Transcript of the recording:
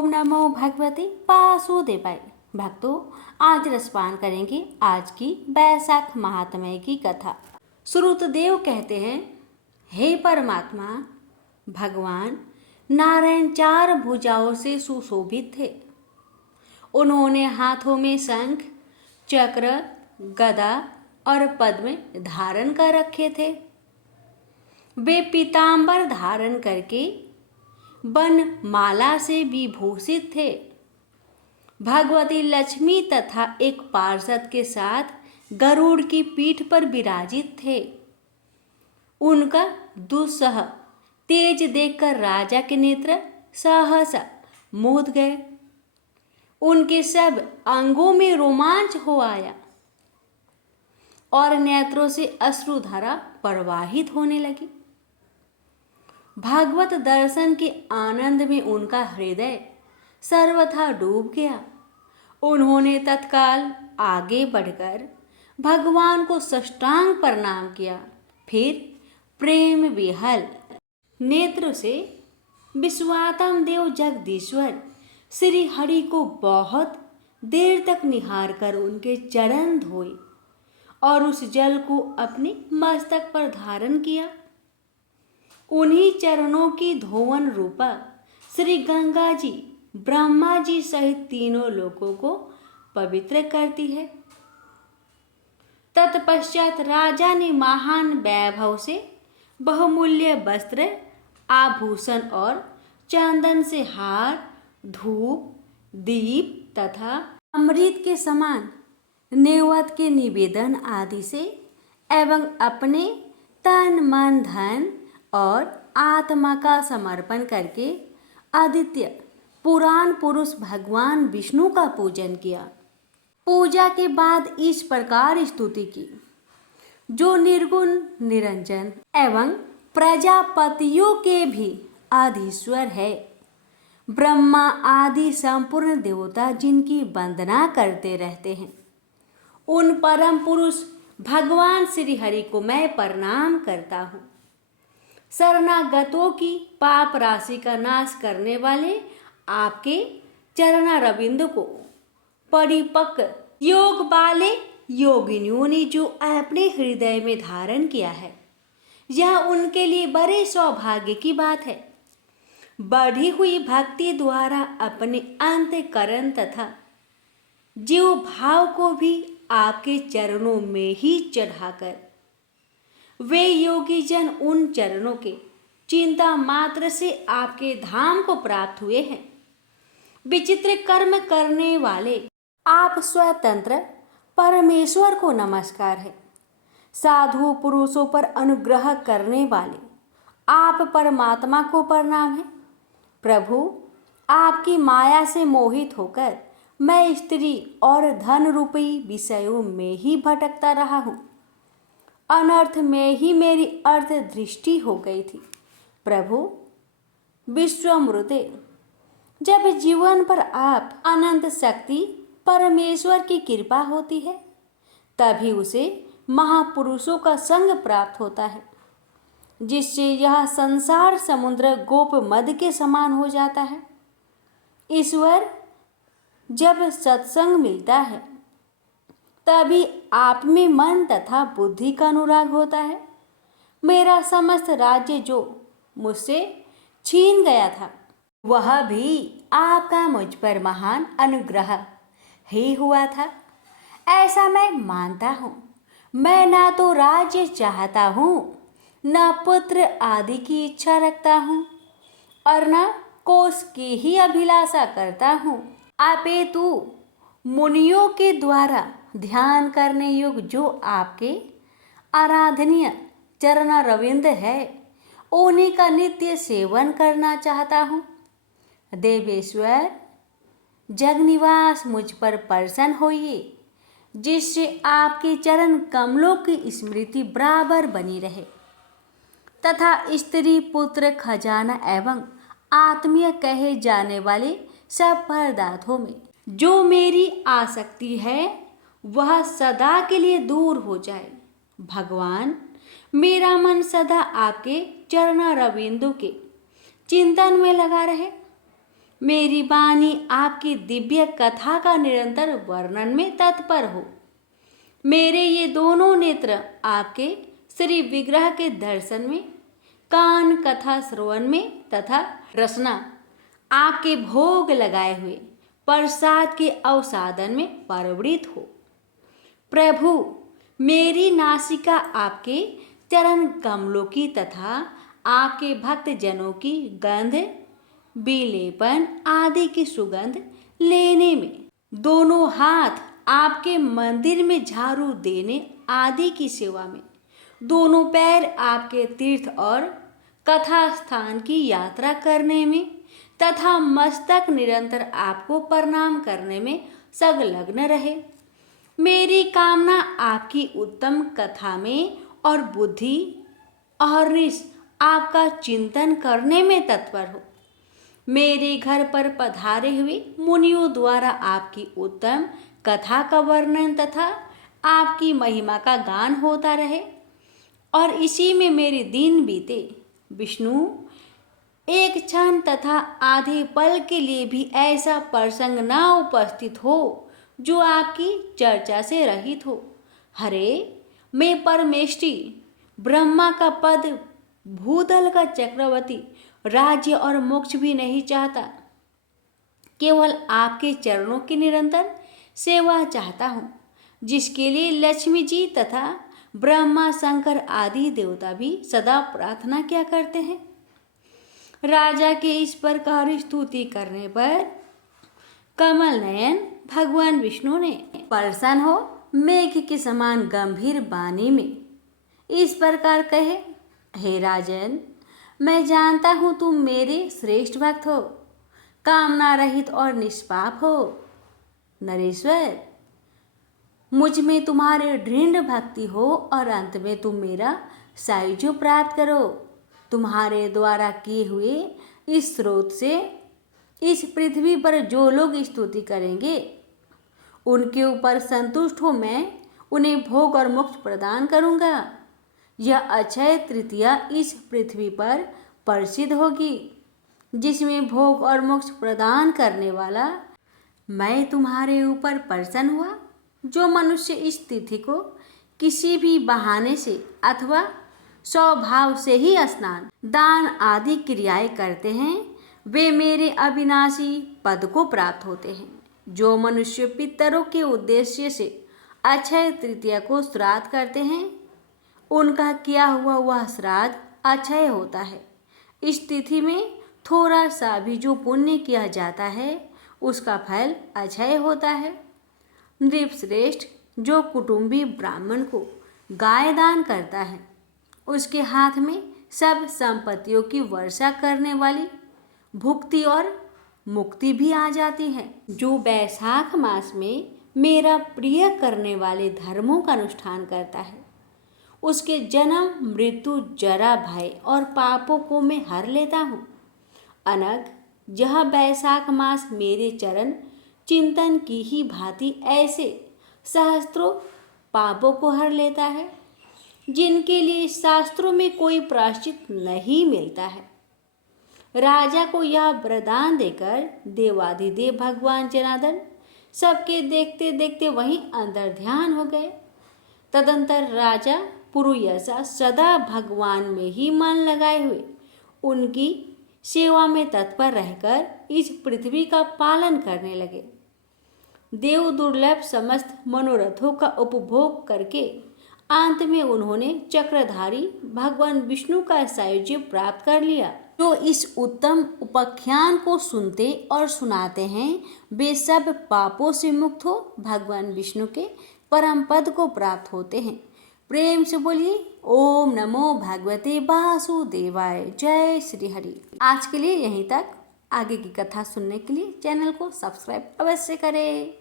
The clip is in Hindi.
ओम नमो भगवते वासुदेवाय। भक्तों, आज रसपान करेंगे आज की बैसाख महात्म्य की कथा। श्रुतदेव कहते हैं, हे परमात्मा, भगवान नारायण 4 भुजाओं से सुशोभित थे। उन्होंने हाथों में शंख, चक्र, गदा और पद्म धारण कर रखे थे। वे पीतांबर धारण करके वन माला से विभूषित थे। भगवती लक्ष्मी तथा एक पार्षद के साथ गरुड़ की पीठ पर विराजित थे। उनका दुस्सह तेज देखकर राजा के नेत्र सहसा मूंद गए। उनके सब अंगों में रोमांच हो आया और नेत्रों से अश्रुधारा प्रवाहित होने लगी। भागवत दर्शन के आनंद में उनका हृदय सर्वथा डूब गया। उन्होंने तत्काल आगे बढ़कर भगवान को साष्टांग प्रणाम किया। फिर प्रेम विहल नेत्र से विश्वात्म देव जगदीश्वर श्री हरि को बहुत देर तक निहार कर उनके चरण धोए और उस जल को अपने मस्तक पर धारण किया। उन्हीं चरणों की धोवन रूपा श्री गंगा जी ब्रह्मा जी सहित तीनों लोकों को पवित्र करती है। तत्पश्चात राजा ने महान वैभव से बहुमूल्य वस्त्र, आभूषण और चंदन से हार, धूप, दीप तथा अमृत के समान नेवत के निवेदन आदि से एवं अपने तन मन धन और आत्मा का समर्पण करके आदित्य पुराण पुरुष भगवान विष्णु का पूजन किया। पूजा के बाद इस प्रकार स्तुति की, जो निर्गुण निरंजन एवं प्रजापतियों के भी आधीश्वर है। ब्रह्मा आदि संपूर्ण देवता जिनकी वंदना करते रहते हैं, उन परम पुरुष भगवान श्री हरि को मैं प्रणाम करता हूँ। शरणागतों की पाप राशि का नाश करने वाले आपके चरणारविंद को परिपक्व योग वाले योगिनियों ने जो अपने हृदय में धारण किया है, यह उनके लिए बड़े सौभाग्य की बात है। बढ़ी हुई भक्ति द्वारा अपने अंतःकरण तथा जीव भाव को भी आपके चरणों में ही चढ़ाकर वे योगी जन उन चरणों के चिंता मात्र से आपके धाम को प्राप्त हुए हैं। विचित्र कर्म करने वाले आप स्वतंत्र परमेश्वर को नमस्कार है। साधु पुरुषों पर अनुग्रह करने वाले आप परमात्मा को प्रणाम है। प्रभु, आपकी माया से मोहित होकर मैं स्त्री और धन रूपी विषयों में ही भटकता रहा हूँ। अनर्थ में ही मेरी अर्थ दृष्टि हो गई थी। प्रभु विश्वामृते, जब जीवन पर आप अनंत शक्ति परमेश्वर की कृपा होती है, तभी उसे महापुरुषों का संग प्राप्त होता है, जिससे यह संसार समुद्र गोप मद के समान हो जाता है। ईश्वर जब सत्संग मिलता है, तभी आप में मन तथा बुद्धि का अनुराग होता है। मेरा समस्त राज्य जो मुझसे छीन गया था, वह भी आपका मुझ पर महान अनुग्रह ही हुआ था, ऐसा मैं मानता हूँ। मैं ना तो राज्य चाहता हूँ, न पुत्र आदि की इच्छा रखता हूँ और न कोष की ही अभिलाषा करता हूँ। अपितु मुनियों के द्वारा ध्यान करने योग्य जो आपके आराधनीय चरणारविंद है, उन्हीं का नित्य सेवन करना चाहता हूँ। देवेश्वर जगनिवास, मुझ पर प्रसन्न होइए, जिससे आपके चरण कमलों की स्मृति बराबर बनी रहे तथा स्त्री पुत्र खजाना एवं आत्मीय कहे जाने वाले सब पदार्थों में जो मेरी आसक्ति है, वह सदा के लिए दूर हो जाए। भगवान, मेरा मन सदा आपके चरणारविंदों के चिंतन में लगा रहे। मेरी वाणी आपकी दिव्य कथा का निरंतर वर्णन में तत्पर हो। मेरे ये दोनों नेत्र आपके श्री विग्रह के दर्शन में, कान कथा श्रवण में तथा रसना आपके भोग लगाए हुए प्रसाद के अवसादन में परवृत हो। प्रभु, मेरी नासिका आपके चरण कमलों की तथा आपके भक्त जनों की गंध, विलेपन आदि की सुगंध लेने में, दोनों हाथ आपके मंदिर में झाड़ू देने आदि की सेवा में, दोनों पैर आपके तीर्थ और कथा स्थान की यात्रा करने में तथा मस्तक निरंतर आपको प्रणाम करने में संलग्न रहे। मेरी कामना आपकी उत्तम कथा में और बुद्धि अहर्निश आपका चिंतन करने में तत्पर हो। मेरे घर पर पधारे हुए मुनियों द्वारा आपकी उत्तम कथा का वर्णन तथा आपकी महिमा का गान होता रहे और इसी में मेरे दिन बीते। विष्णु, एक क्षण तथा आधे पल के लिए भी ऐसा प्रसंग न उपस्थित हो जो आपकी चर्चा से रहित हो। हरे, मैं परमेष्टि ब्रह्मा का पद, भूतल का चक्रवर्ती, राज्य और मोक्ष भी नहीं चाहता, केवल आपके चरणों की निरंतर सेवा चाहता हूँ, जिसके लिए लक्ष्मी जी तथा ब्रह्मा शंकर आदि देवता भी सदा प्रार्थना किया करते हैं। राजा के इस प्रकार स्तुति करने पर कमल नयन भगवान विष्णु ने प्रसन्न हो मेघ के समान गंभीर वाणी में इस प्रकार कहे, हे राजन, मैं जानता हूँ तुम मेरे श्रेष्ठ भक्त हो, कामना रहित और निष्पाप हो। नरेश्वर, मुझ में तुम्हारे दृढ़ भक्ति हो और अंत में तुम मेरा सायुज्य प्राप्त करो। तुम्हारे द्वारा किए हुए इस स्रोत से इस पृथ्वी पर जो लोग स्तुति करेंगे उनके ऊपर संतुष्ट हो मैं उन्हें भोग और मोक्ष प्रदान करूँगा। यह अक्षय तृतीया इस पृथ्वी पर प्रसिद्ध होगी, जिसमें भोग और मोक्ष प्रदान करने वाला मैं तुम्हारे ऊपर प्रसन्न हुआ। जो मनुष्य इस तिथि को किसी भी बहाने से अथवा स्वभाव से ही स्नान, दान आदि क्रियाएं करते हैं, वे मेरे अविनाशी पद को प्राप्त होते हैं। जो मनुष्य पितरों के उद्देश्य से अक्षय तृतीया को श्राद्ध करते हैं, उनका किया हुआ वह श्राद्ध अक्षय होता है। इस तिथि में थोड़ा सा भी जो पुण्य किया जाता है उसका फल अक्षय होता है। नृपश्रेष्ठ, जो कुटुंबी ब्राह्मण को गाय दान करता है, उसके हाथ में सब संपत्तियों की वर्षा करने वाली भुक्ति और मुक्ति भी आ जाती है। जो वैशाख मास में मेरा प्रिय करने वाले धर्मों का अनुष्ठान करता है, उसके जन्म, मृत्यु, जरा, भय और पापों को मैं हर लेता हूँ। अनग, यह वैशाख मास मेरे चरण चिंतन की ही भांति ऐसे सहस्त्रों पापों को हर लेता है जिनके लिए शास्त्रों में कोई प्रायश्चित नहीं मिलता है। राजा को यह वरदान देकर देवाधिदेव भगवान जनार्दन सबके देखते देखते वहीं अंतर ध्यान हो गए। तदंतर राजा पुरुयसा सदा भगवान में ही मन लगाए हुए उनकी सेवा में तत्पर रहकर इस पृथ्वी का पालन करने लगे। देव दुर्लभ समस्त मनोरथों का उपभोग करके अंत में उन्होंने चक्रधारी भगवान विष्णु का सायुज्य प्राप्त कर लिया। जो इस उत्तम उपाख्यान को सुनते और सुनाते हैं, वे सब पापों से मुक्त हो भगवान विष्णु के परम पद को प्राप्त होते हैं। प्रेम से बोलिए ओम नमो भगवते वासुदेवाय। जय श्री हरि। आज के लिए यहीं तक। आगे की कथा सुनने के लिए चैनल को सब्सक्राइब अवश्य करें।